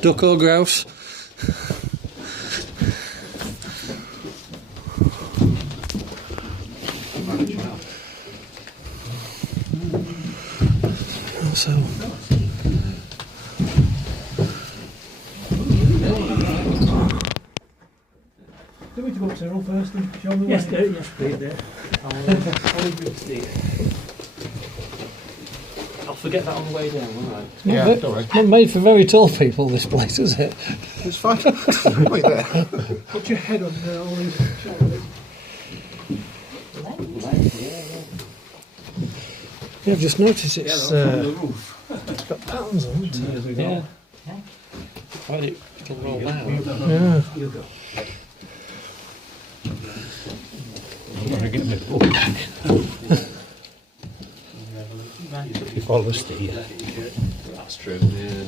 Duck or grouse? So. Do we go up Cyril first and show me yes, there, yes, please, there. I'll forget that on the way down, alright? Yeah, don't worry. Not made for very tall people, this place, is it? It's fine. Wait there. Put your head on there, Ollie. Yeah, I've just noticed it's got patterns on it. Yeah. Why did it can roll down? Yeah. You go. You follow the steer. That's true, yeah.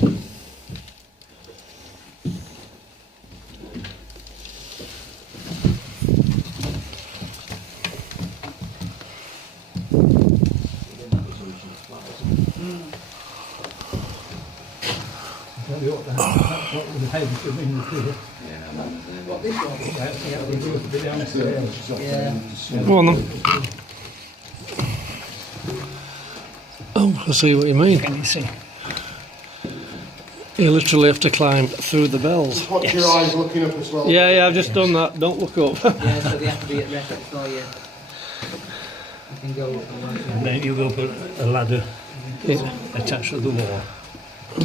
Go on then. Oh, I see what you mean. Can you see? You literally have to climb through the bells. Watch your eyes looking up as well. Yeah, I've just done that. Don't look up. Yeah, so they have to be at rest before you can go up and And then you go put a ladder attached to the wall,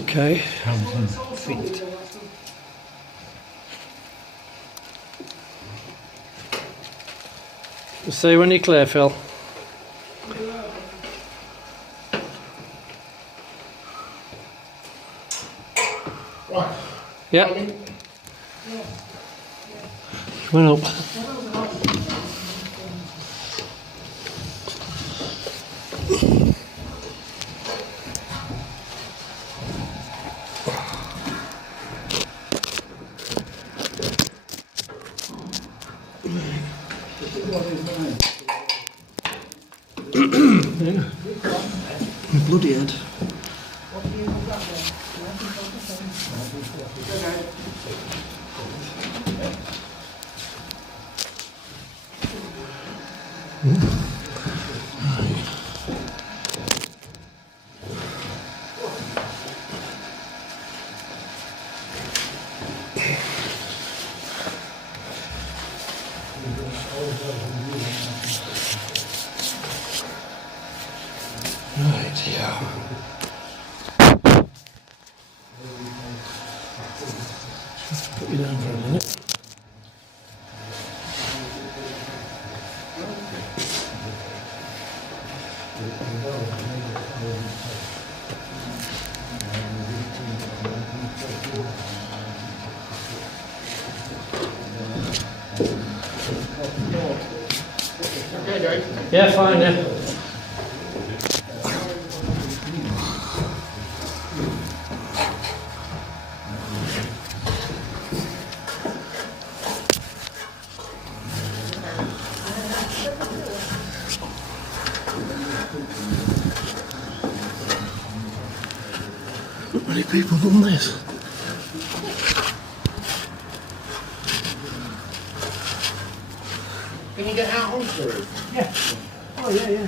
Okay. hands and feet. See when you're clear, Phil. Right. Yeah. Come on up. Bloody head. Right, yeah. Just put you down for a minute. Okay, Dave. Yeah, fine, yeah. Not many people done this. Can you get out onto the roof? Yeah. Oh, yeah, yeah.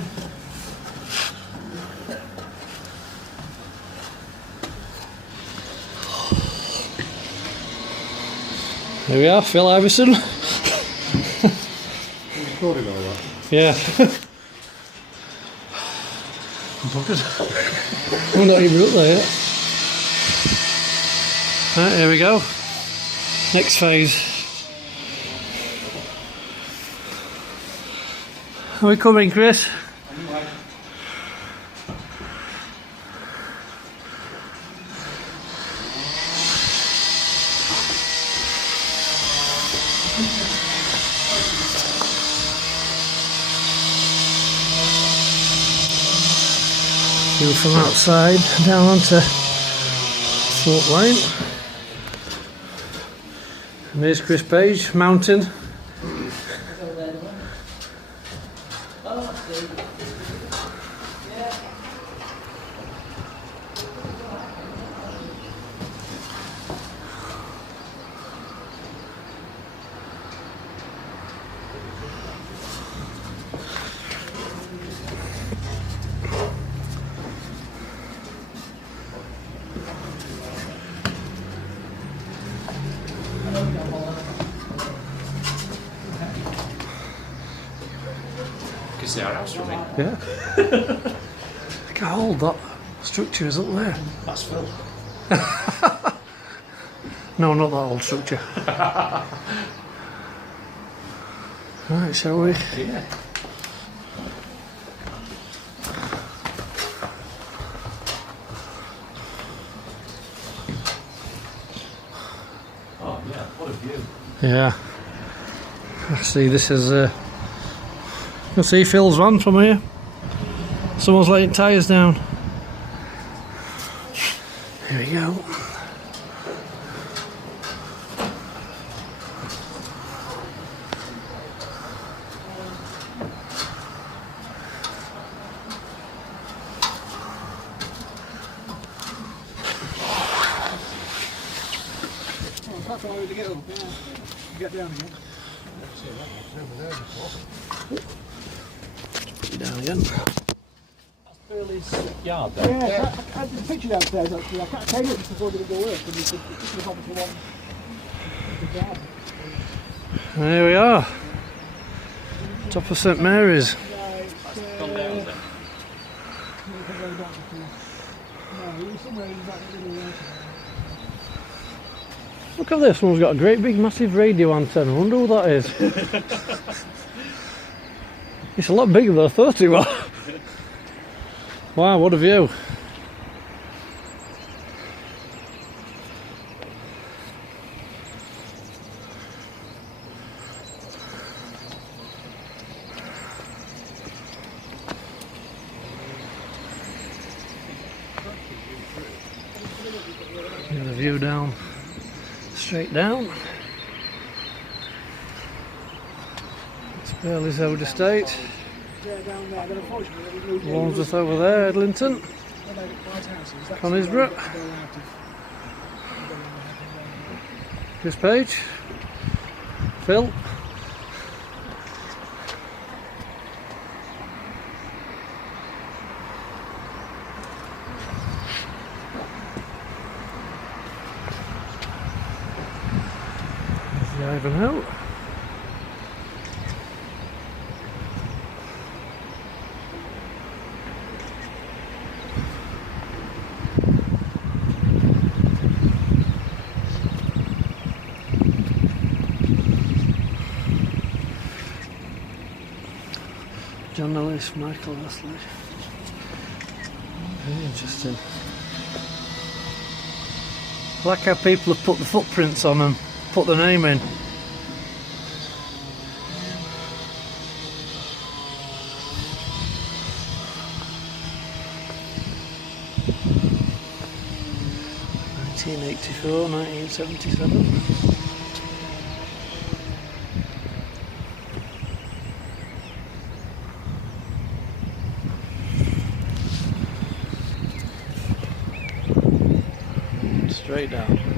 Here we are, Phil Iverson. Recording all that. Yeah. I'm not even up there yet. Right, here we go. Next phase. Are we coming, Chris? View from outside down onto Thorpe Lane. And there's Chris Page, mountain. see our house from here. Yeah. Look how old that structure is up there. That's Phil. No, not that old structure. Right, shall we? Yeah. Oh yeah, what a view. Yeah. I see this is you can see Phil's van from here. Someone's laying tyres down. Here we go. That's all to get up, yeah. Get down again. Put it down again. That's Burley's yard there. Yeah, I did a picture downstairs actually. I came up just before I did the work, and this was obviously one. The garden. There we are. Top of St Mary's. Gone down there. No, he was somewhere in that little way. Look at this, one's got a great big massive radio antenna. I wonder who that is. It's a lot bigger than I thought it was. Wow, what a view. Get a view down. Straight down. It's Burley's Old Estate. Yeah, down there. Then unfortunately, we moved One's just over there, Edlington. Conisbrough. This page. Phil. Ivanhoe. John Ellis, Michael Leslie. Very interesting. I like how people have put the footprints on them, put the name in. '84, 1977. Straight down.